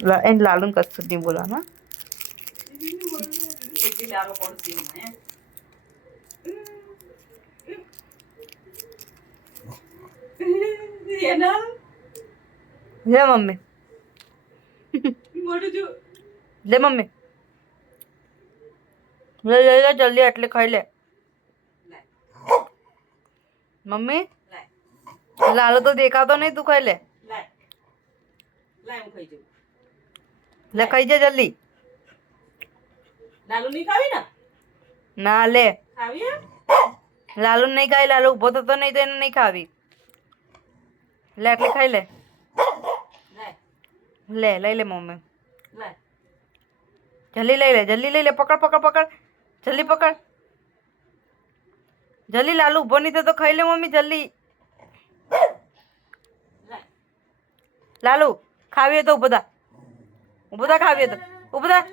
એને લાલુને કશું જ નહીં બોલવાનું લે મમ્મી લે મમ્મી લે લે લે જલ્દી એટલે ખાઈ લે મમ્મી લાલો તો દેખાતો નહીં તું ખાઈ લે લે ખાઈ જા જલ્દી લાલુ નહીં ખાવી ને ના લે ખાવી લાલુ નહીં ખાઈ લાલુ ઉભો થતો નહીં તો એને નહીં ખાવી લે એટલે ખાઈ લે લે લઈ લે મમ્મી જલ્દી લઈ લે પકડ પકડ પકડ જલ્દી પકડ જલ્દી લાલુ ઉભો નહીં થતો ખાઈ લે મમ્મી જલ્દી લાલુ ખાવી તો ઉભો થા ખાવી તો ઉભો થા